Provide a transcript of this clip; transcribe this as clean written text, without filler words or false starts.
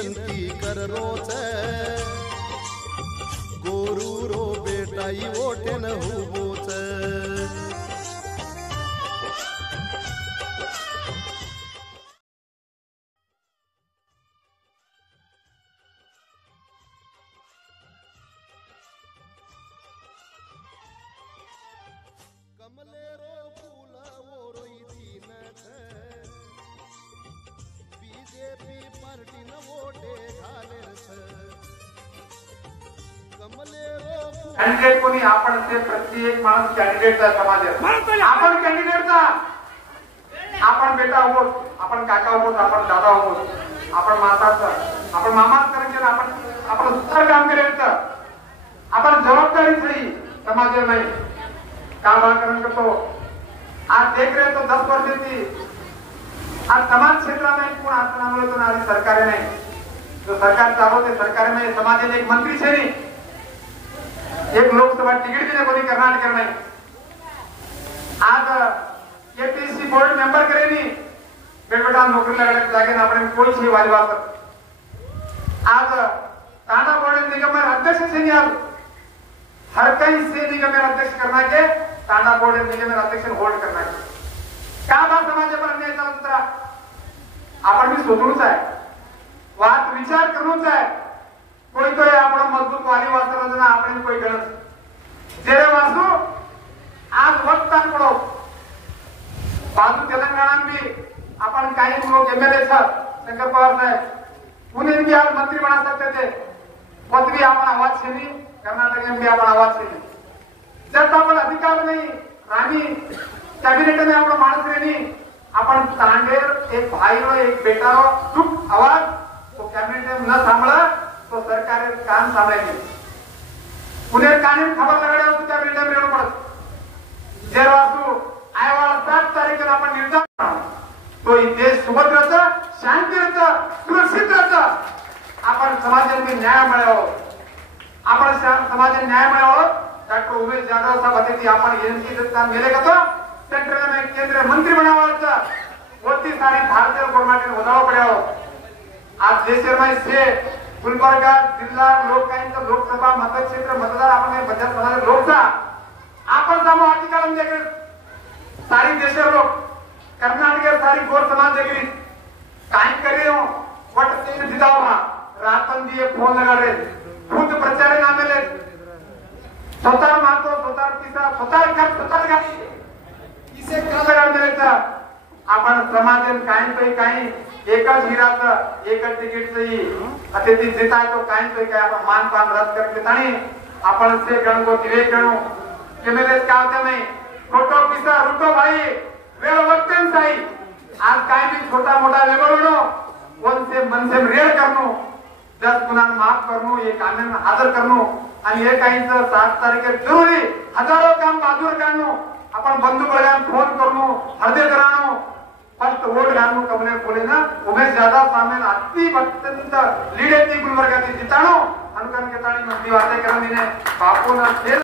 विनंती कर रोच गोरू रो बेटाई ओठेन हुबोच कमलेरो फूला ओरोई तीन बीजेपी पार्टी न वोटे घाले कमलेरो कॅन्डिडेट कोणी आपण ते प्रत्येक माणूस कॅन्डिडेटचा समाज आपण कॅन्डिडेटचा आपण बेटा आहोत आपण काका आहोत आपण दादा आहोत आपण माताचा आपण मामाच करायचे आपण सुद्धा काम करायचं आपण जबाबदारी सही समाज नाही काम करून करतो आज देख रहे तो 10 वर्ष थी आज समाज क्षेत्र में कोण असं बोलतो ना आधी सरकार नाही जो सरकार चालवते सरकार में समाज एक मंत्री छे नहीं एक लोकसभा टिकट देने कोणी कर्नाटक नाही आज एपीएससी बोर्ड मेंबर करे नहीं बेटा नौकरी लगाने जागे ना अपने कोई छे वाली बात आज ताना बोर्ड निगम में अध्यक्ष से नहीं आज हर कहीं से निगम में अध्यक्ष करना के ताना बोर्ड निगम में अध्यक्ष होल्ड करना के का बात समाजावर अन्याय चालत होता आपण मी सोडूच आहे वाद विचार करूच आहे कोई तो आपण मजबूत वाली वासर ना आपण कोई गणस जेरे वासू आज वक्त पडो बाजू तेलंगाणा में आपण काही लोग एमएलए था शंकर पवार साहब उन्हें भी आज मंत्री बना सकते थे मंत्री आपण आवाज छेनी कर्नाटक में भी आपण आवाज छेनी जब आपण अधिकार नहीं रानी कैबिनेट में आपण मानस रेनी आपण तांडेर एक भाई रो एक बेटा रो दुख आवाज तो कैबिनेट में न सांभळा तो सरकार काम सांभाळेगी उन्हें कानून खबर लगाडे तो कैबिनेट में रेणू पडत जे वासू आयवाला 7 तारीखेला आपण निर्धार तो देश सुभद्रचा शांतीचा सुरक्षितचा आपण समाजात न्याय मिळावो आपण समाजात न्याय मिळावो डॉक्टर उमेश जाधव साहब होते थे आपण एनसी काम मिले का तो सेंट्रल में केंद्रीय मंत्री बनावाचा वरती सारी भारतीय गवर्नमेंट ने होदाव पड्याव आज देशभर से गुलबर्गा जिल्हा लोकसभा लोकसभा मतक्षेत्र मतदार आपण बजाज बनाले लोकसा आपण सामो अधिकार देखे सारी देश लोग कर्नाटक सारी गोर समाज देखे काय करे हो वट से जिताओ रातन दिए फोन लगा रहे खुद प्रचार नामे ले स्वतः मातो स्वतः पिता स्वतः कर स्वतः गाडी इसे का लगा आपण समाजन काही एकच हिराचं एकच तिकीटचंही असे ती जिताय तो काही काय आपण मान पान रद्द करते आणि आपण से गणगो तिवे गणू केमेलेस का होते नाही फोटो पिसा रुको भाई वेळ वक्तन साई आज काय भी छोटा मोठा वेगळो वन से मन से रेड करनो 10 गुना माफ करनो ये कानून हाजर करनो आणि हे काहींचं 7 तारखेला जरुरी हजारो काम बाजूवर काढणं आपण बंधू बळगान फोन करू हृदय करानो फर्स्ट वोट घालू कमले बोले ना उमेश जाधव सामने अति अत्यंत लीड येते गुलबर्गा जिताणो अनुकरण केताणी मंत्री वार्ते करून दिने बापून